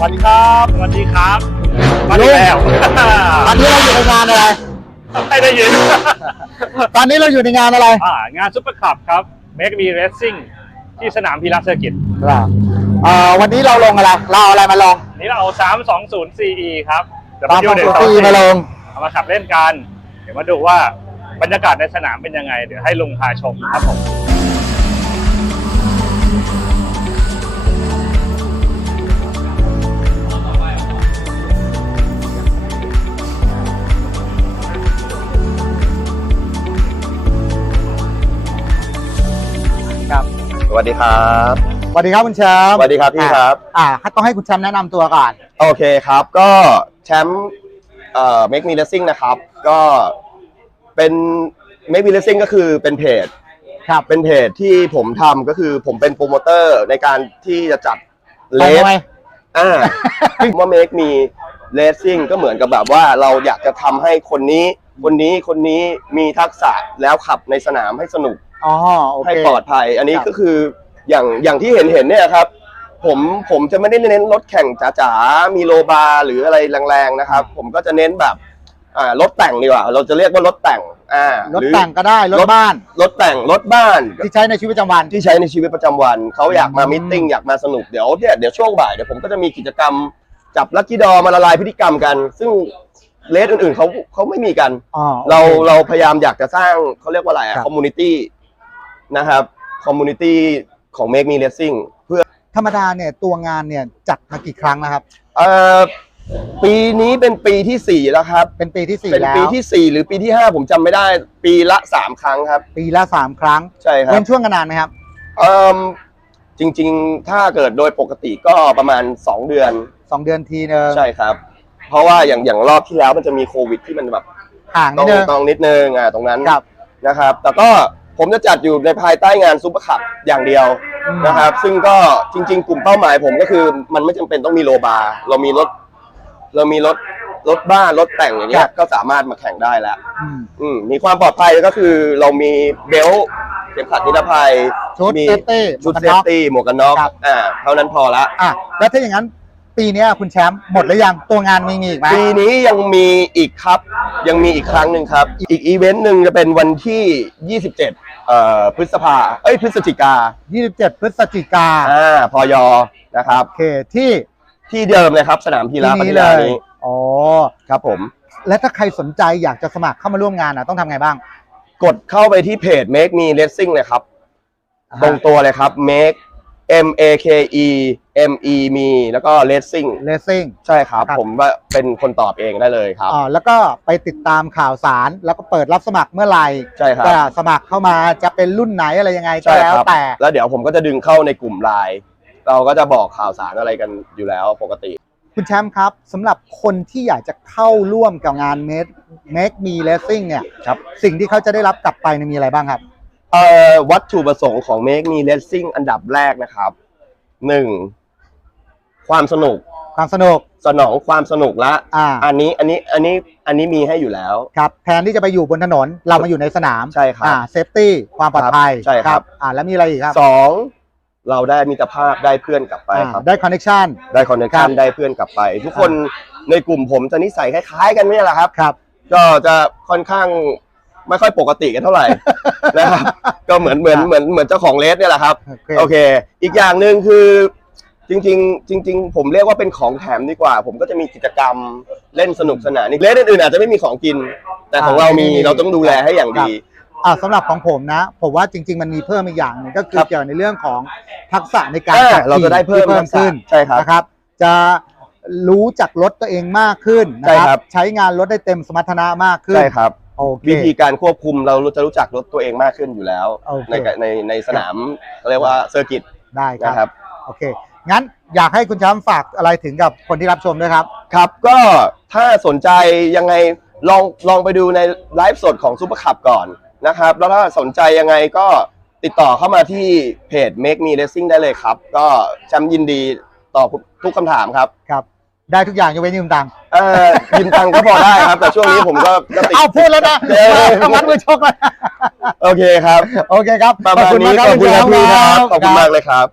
สวัสดีครับ สวัสดีครับมามาอีอีกกแล้แล้ววตอนนี้เราอยู่ในงานอะไรให้ได้ยิน ตอนนี้เราอยู่ในงานอะไรอ่างานซุปเปอร์คับครับ Make Me Racing ที่สนามพีรัสเซอร์กิตครับเอ่อวันนี้เราลงอะไร เราเอาอะไรมาลงนี่เราเอา 320 CE ครับเดี๋ยวตามมาดูของเดี๋ยวตัวตีมาลง เอามาขับเล่นกัน เดี๋ยวมาดูว่าบรรยากาศในสนามเป็นยังไง เดี๋ยวให้ลุงพาชมครับผม วัสดีครับสวัสดีครับคุณแชมป์สวัสดีครับพี่ครับ อ่าต้องให้คุณแชมป์แนะนำตัวก่อน โอเคครับ ก็แชมป์เอ่อ Make Me Racing นะครับ ก็เป็น Make Me Racing ก็คือเป็นเพจครับเป็นเพจที่ผมทำก็คือผมเป็นโปรโมเตอร์ในการที่จะจัดเลไปสไหมอ่าซึ่งว่า Make Me Racing ก็เหมือนกับแบบว่าเราอยากจะทำให้คนนี้ คนนี้คนนี้มีทักษะแล้วขับในสนามให้สนุก อ๋อโอเค ให้ปลอดภัย อันนี้ครับ ก็คืออย่างอย่างที่เห็นเห็นเนี่ยครับ ผมผมจะไม่ได้เน้นรถแข่งจ๋าๆมีโลบาร์หรืออะไรแรงๆนะครับ ผมก็จะเน้นแบบอ่ารถแต่งดีกว่าเราจะเรียกว่ารถแต่งอ่ารถหรือแต่งก็ได้รถ บ้านรถแต่งรถบ้าน ที่ใช้ในชีวิตประจำวัน ที่ใช้ในชีวิตประจำวัน เขาอยากมาอืม มิทติ้งอยากมาสนุกเดี๋ยวเนี่ยเดี๋ยวช่วงบ่ายเดี๋ยวผมก็จะมีกิจกรรมจับลัคกี้ดอมาละลายพฤติกรรมกัน ซึ่งเลสอื่นๆเขาเขาไม่มีกัน อ๋อโอค เราเราพยายามอยากจะสร้างเขาเรียกว่าอะไรครัอะบคอมมูนิตี้ นะครับคอมมูนิตี้ของ Make Me Racing เพื่อธรรมดาเนี่ยตัวงานเนี่ยจัดมากี่ครั้งนะครับ เอ่อปีนี้เป็นปีที่สี่แล้วครับ เป็นปีที่สี่เป็นแล้วปีที่สี่หรือปีที่ห้าผมจำไม่ได้ ปีละสามครั้งครับ ปีละสามครั้งใช่ครับ เว้นช่วงกันนานไหมครับเอ่อจริงๆ ถ้าเกิดโดยปกติก็ประมาณ 2 เดือน สองเดือนทีนึงใช่ครับ เพราะว่าอย่างอย่างรอบที่แล้วมันจะมีโควิดที่มันแบบห่างต้นิอดงนึงต้องนิดนึงอะตรงนั้นครับ นะครับ แต่ก็ ผมจะจัดอยู่ในภายใต้งานซูเปอร์คัพอย่างเดียวอืมนะครับ ซึ่งก็จริง ๆ กลุ่มเป้าหมายผมก็คือมันไม่จำเป็นต้องมีโลบาร์เรามีรถ เรามีรถรถบ้านรถแต่งอย่างเงี้ยก็สามารถมาแข่งได้แล้ว อืม อืมมีความปลอดภัยก็คือเรามีเบลต์เข็มขัดนิรภัยชุดมีเซฟตี้ชุดหมวกกันน็อกเซฟตี้หมวกกันน็อกครับ อ่าเท่านั้นพอละ อะแล้วถ้าอย่างนั้นปีเนี้ยคุณแชมป์หมดหรือยังตัวงานมีมีอีกไหม ปีนี้ยังมีอีกครับ ยังมีอีกครั้งหนึ่งครับ อีกอีเวนต์หนึ่งจะเป็นวันที่ 27 เอ่อพฤษภาเอ้ยพฤศจิกา27 พฤศจิกาอ่าพอยนะครับ โอเคที่ที่เดิมเลยครับ สนามพีที่ระพัทนี้เลยายนี้อ๋อ ครับผม และถ้าใครสนใจอยากจะสมัครเข้ามาร่วมงานอะต้องทำไงบ้าง กดเข้าไปที่เพจ Make Me Racing เลยครับ ตรงตัวเลยครับ Make M A K E M E Me แล้วก็ Racing เลสซิ่ง ใช่ครับ ครับ ผมว่าเป็นคนตอบเองได้เลยครับ อ่าแล้วก็ไปติดตามข่าวสารแล้วก็เปิดรับสมัครเมื่อไหร่ใช่ครับจะสมัครเข้ามาจะเป็นรุ่นไหนอะไรยังไงก็ใช่แล้วครับแต่ แล้วเดี๋ยวผมก็จะดึงเข้าในกลุ่มไลน์เราก็จะบอกข่าวสารอะไรกันอยู่แล้วปกติ คุณแชมป์ครับสำหรับคนที่อยากจะเข้าร่วมกับงาน Make Make Me Racing เนี่ยครับ สิ่งที่เขาจะได้รับกลับไปเนี่ยมีอะไรบ้างครับ เอ่อวัตถุประสงค์ของ Make Me Racing อันดับแรกนะครับหนึ่งความสนุกความสนุก สนองความสนุกละอ่า อันนี้อันนี้อันนี้อันนี้มีให้อยู่แล้ว ครับแทนที่จะไปอยู่บนถนนเรามาอยู่ในสนามใช่ครับอ่าเซฟตี้ความปลอดภัยใช่ครับ อ่าแล้วมีอะไรอีกครับสองเราได้มิตรภาพได้เพื่อนกลับไปครับ อ่าได้คอนเน t ชัน ได้คอนเนคครัชั่บนได้เพื่อนกลับไป ทุกคนในกลุ่มผมจะนิสัยคล้ายๆ กันเนี่ยแหละครับ ครับ ก็จะค่อนข้าง ไม่ค่อยปกติกันเท่าไหร่ นะครับ ก็เหมือนเหมือนเหมือนเหมือนเจ้าของเลสเนี่ยแหละครับโอเคโอเค อีกอย่างหนึ่งคือจริง ๆ จริง ๆ ผมเรียกว่าเป็นของแถมดีกว่า ผมก็จะมีกิจกรรมเล่นสนุกสนานอีกเลสอื่นๆอาจจะไม่มีของกิน แต่ของเรามีเราต้องดูแลให้อย่างดี อ่าสำหรับของผมนะ ผมว่าจริง ๆ มันมีเพิ่มอีกอย่างหนึงก็คือครับ เกี่ยวในเรื่องของทักษะในการอ่าขับขี่เราจะได้เพิ่มที่เพิ่มทักษะขึ้น ใช่ครับ นะครับจะรู้จักรถตัวเองมากขึ้นนะใช่คครัรับใช้งานรถได้เต็มสมรรถนะมากขึ้น ใช่ครับ โอเค วิธีการควบคุมเราจะรู้จักรถตัวเองมากขึ้นอยู่แล้ว โอเค ในในในสนามเรียกว่าเซอร์กิตได้คนะครัรับ บ โอเค งั้นอยากให้คุณแชมป์ฝากอะไรถึงกับคนที่รับชมด้วยครับ ครับก็ถ้าสนใจยังไงลองลองไปดูในไลฟ์สดของซูเปอร์คับก่อนนะครับ แล้วถ้าสนใจยังไงก็ติดต่อเข้ามาที่เพจ Make Me Racing ได้เลยครับ ก็แชมป์ยินดีตอบทุกคำถามครับ ครับ ได้ทุกอย่างยกเว้นยืมตังค์เอ่อยืมตังค์ก็พอได้ครับ แต่ช่วงนี้ผมก็ก็ติด เอาพูดแล้วนะเออวัดมือชกเลยโอเคครับ โอเคครับประมาณนี้ขอบคุณครับพี่ครับ ขอบคุณมากเลยครับ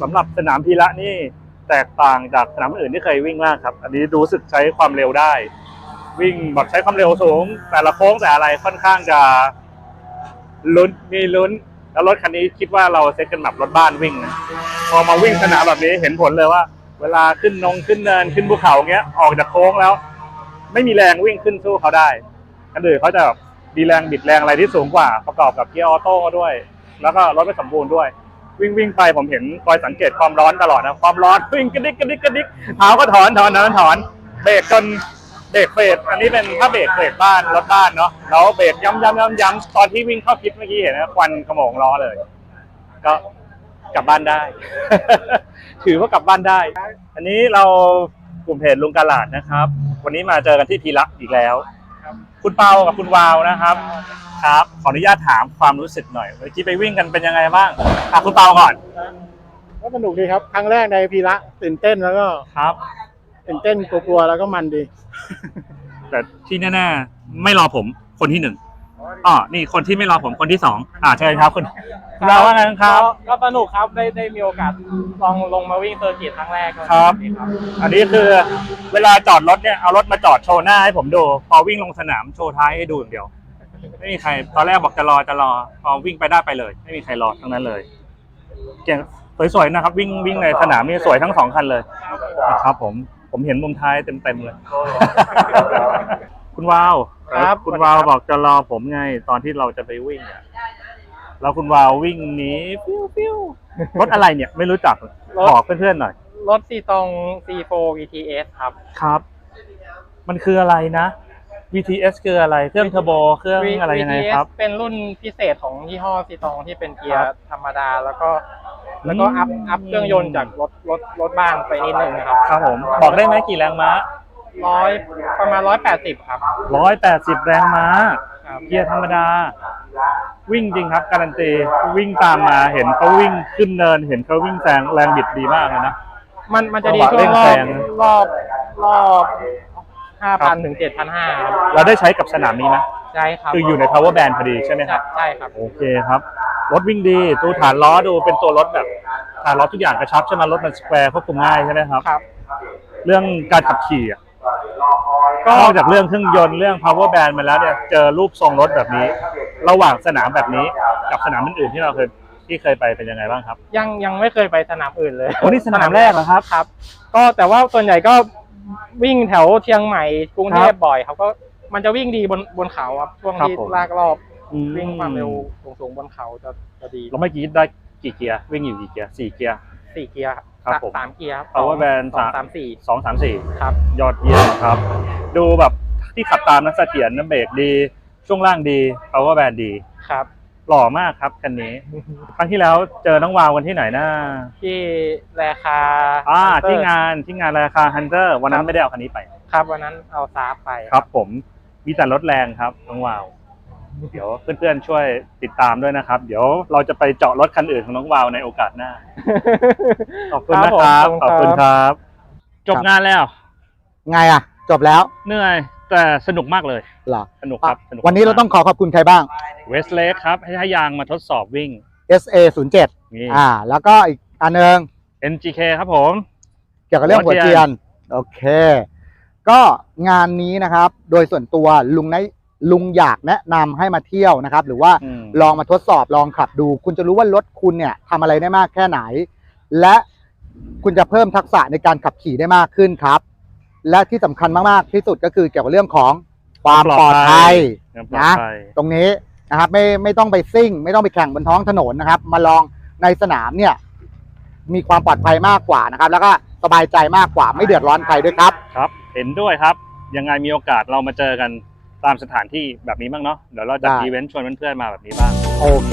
สำหรับสนามพีระนี่แตกต่างจากสนามอื่นที่เคยวิ่งมากครับ อันนี้รู้สึกใช้ความเร็วได้ วิ่งแบบใช้ความเร็วสูง แต่ละโค้งแต่อะไรค่อนข้างจะลุ้นมีลุ้น แล้วรถคันนี้คิดว่าเราเซ็ตกันแบบรถบ้านวิ่งนะพอมาวิ่งสนามแบบนี้เห็นผลเลยว่า เวลาขึ้นนงขึ้นเนินขึ้นภูเขาเงี้ยออกจากโค้งแล้ว ไม่มีแรงวิ่งขึ้นสู้เขาได้คันอื่นเขาจะแบบมีแรงบิดแรงอะไรที่สูงกว่าประกอบกับเกียร์ออโต้ด้วย แล้วก็รถไม่สมบูรณ์ด้วย วิ่งวิ่งไปผมเห็นคอยสังเกตความร้อนตลอดนะความร้อนวิ่งกระดิกกระดิกกระดิกเท้าก็ถอนถอนถอนถอนเบรกจนเบรกเฟรดอันนี้เป็นถ้าเบรกเฟรดบ้านรถบ้านเนาะแล้วเบรกย้ำย้ำย้ำย้ำตอนที่วิ่งเข้าพิษเมื่อกี้เห็นนะควันขโมงล้อเลย ก็กลับบ้านได้ ถือว่ากลับบ้านได้ อันนี้เรากลุ่มเพจลุงกาลาดนะครับ วันนี้มาเจอกันที่พีระอีกแล้ว คุณเปากับคุณวาวนะครับ ครับขออนุญาตถามความรู้สึกหน่อยเมื่อกี้ไปวิ่งกันเป็นยังไงบ้างอะคุณเปาก่อนก็สนุกดีครับ ครั้งแรกในพีระตื่นเต้นแล้วก็ครับตื่นเต้นกลัวๆแล้วก็มันดี แต่ที่แน่ๆไม่รอผมคนที่หนึ่งอ๋อนี่คนที่ไม่รอผมคนที่สองอ่าเชิญครับคุณคุณวาวว่าไงครับ ก็สนุกครับได้ได้มีโอกาสลองลงมาวิ่งเซอร์กิตครั้งแรกก็ครับ ดีครับ อันนี้คือเวลาจอดรถเนี่ยเอารถมาจอดโชว์หน้าให้ผมดู พอวิ่งลงสนามโชว์ท้ายให้ดูอย่างเดียว ไม่มีใคร ตอนแรกบอกจะรอจะรอ พอวิ่งไปได้ไปเลย ไม่มีใครรอทั้งนั้นเลย เก่งสวยๆนะครับ วิ่งวิ่งในสนามนี่สวยทั้งสองคันเลยนะครับ ผมผมเห็นมุมท้ายเต็มๆเลย คุณวาวครับคุณวาวบอกจะรอผมไง ตอนที่เราจะไปวิ่งอะแล้วคุณวาววิ่งหนีฟิวฟิวรถอะไรเนี่ยไม่รู้จักบอกเพื่อนๆหน่อย รถซีตอง C4 VTS ครับครับ มันคืออะไรนะ VTS คืออะไร เครื่องเทอร์โบ เครื่องอะไรยังไงครับ VTS เป็นรุ่นพิเศษของยี่ห้อซีตองที่เป็นเกียครัร์บธรรมดาแล้วก็ แล้วก็อัพอืมอัพเครื่องยนต์จากรถรถรถบ้านไปนิดนึงครับครับผมบอกได้ไหมกี่แรงม้าร้อยประมาณร้อยแปดสิบครับร้อยแปดสิบแรงม้าครับเกียร์ธรรมดา วิ่งจริงครับการันตีวิ่งตามมาเห็นเขาวิ่งขึ้นเนิน เห็นเขาวิ่งแซงแรงบิดดีมากเลยนะมันมันจะดีจังหวะช่วงรอบเร่งแซงรอบรอบ ห้าครัพันบถึงเจ็ดพันห้าครับเราได้ใช้กับสนามนี้ไหมใช่ครับคืออยู่ใน power band พอดีใช่ไหมครับใช่ครับ โอเคครับ รถวิ่งดีตัวฐานล้อดูเป็นตัวรถแบบฐานล้อทุกอย่างกระชับใช่ไหมรถมันสแควร์ควบคุมง่ายใช่ไหมครับครับ เรื่องการขับขี่อะก็นอกจากเรื่องเครื่องยนต์เรื่อง power band มาแล้วเนี่ยเจอรูปทรงรถแบบนี้ ระหว่างสนามแบบนี้กับสนามอื่นๆที่เราเคยที่เคยไปเป็นยังไงบ้างครับ ยังยังไม่เคยไปสนามอื่นเลยโอ้นี่สนามแรกเหรอครับ ครับ ก็แต่ว่าส่วนใหญ่ก็ วิ่งแถวเชียงใหม่กรุงเทครัพบบ่อยเขาก็มันจะวิ่งดีบนบนเขาครับช่วงครับที่ผม ลากรอบอืวิ่งความเร็วสูงๆบนเขาจะจะดีเราเมื่อกี้ได้กี่เกียร์วิ่งอยู่กี่เกียร์สี่เกียร์ สี่เกียร์ครับสาผมสามเกียร์ครับ Power band สองสาม สามสี่สองสามสี่ครับ ยอดเยี่ยมครับ ดูแบบที่ขับตามนักเสถียรนะเบรกดี ช่วงล่างดี power band ดี ครับ หล่อมากครับคันนี้ ครั้งที่แล้วเจอน้องวาวกันที่ไหนนะที่แรคาอ่า Hunter ที่งานที่งานราคาฮันเตอร์วันนั้นไม่ได้เอาคันนี้ไป ครับวันนั้นเอาซาฟไป ครับ ผมมีแต่รถแรงครับน้องวาว เดี๋ยวเพื่อนๆช่วยติดตามด้วยนะครับ เดี๋ยวเราจะไปเจาะรถคันอื่นของน้องวาวในโอกาสหน้า ขอบคุณนะครับ ขอบคุณครับ จบงานแล้ว ไงอะ จบแล้ว เหนื่อย แต่สนุกมากเลยเหรอสนุกครับสนุกวันนี้เราต้องขอขอบคุณใครบ้าง เวสเลกครับ ให้ให้ยางมาทดสอบวิ่ง SA 0 7นี่ อ่า แล้วก็อีกอันหนึง NGK ครับผม เกี่ยวกับเรื่องหัหัววเทีเทียยน น โอเค ก็งานนี้นะครับ โดยส่วนตัวลุงนลุงอยากแนะนำให้มาเที่ยวนะครับ หรือว่าอืมลองมาทดสอบลองขับดู คุณจะรู้ว่ารถคุณเนี่ยทำอะไรได้มากแค่ไหน และคุณจะเพิ่มทักษะในการขับขี่ได้มากขึ้นครับ และที่สำคัญมากๆที่สุดก็คือเกี่ยวกับเรื่องของความปลอดภัยครับปลอดนะภัย ตรงนี้นะครับไม่ไม่ต้องไปซิ่ง ไม่ต้องไปแข่งบนท้องถนนนะครับ มาลองในสนามเนี่ย มีความปลอดภัยมากกว่านะครับ แล้วก็สบายใจมากกว่าไม่เดือดร้อนใครด้วยครับ ครับ เห็นด้วยครับ ยังไงมีโอกาสเรามาเจอกันตามสถานที่แบบนี้บ้างเนาะ เดี๋ยวเราจะได้ อีเวนต์ชวนเพื่อนๆมาแบบนี้บ้าง โอเค